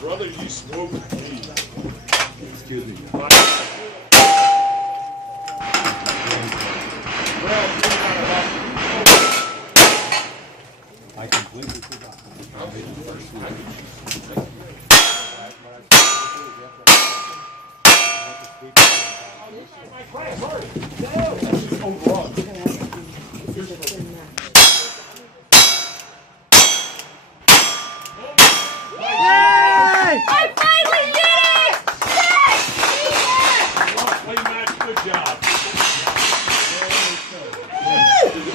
Brother, you smoke weed. Excuse me. I completely forgot. I'll be the first one. Overall,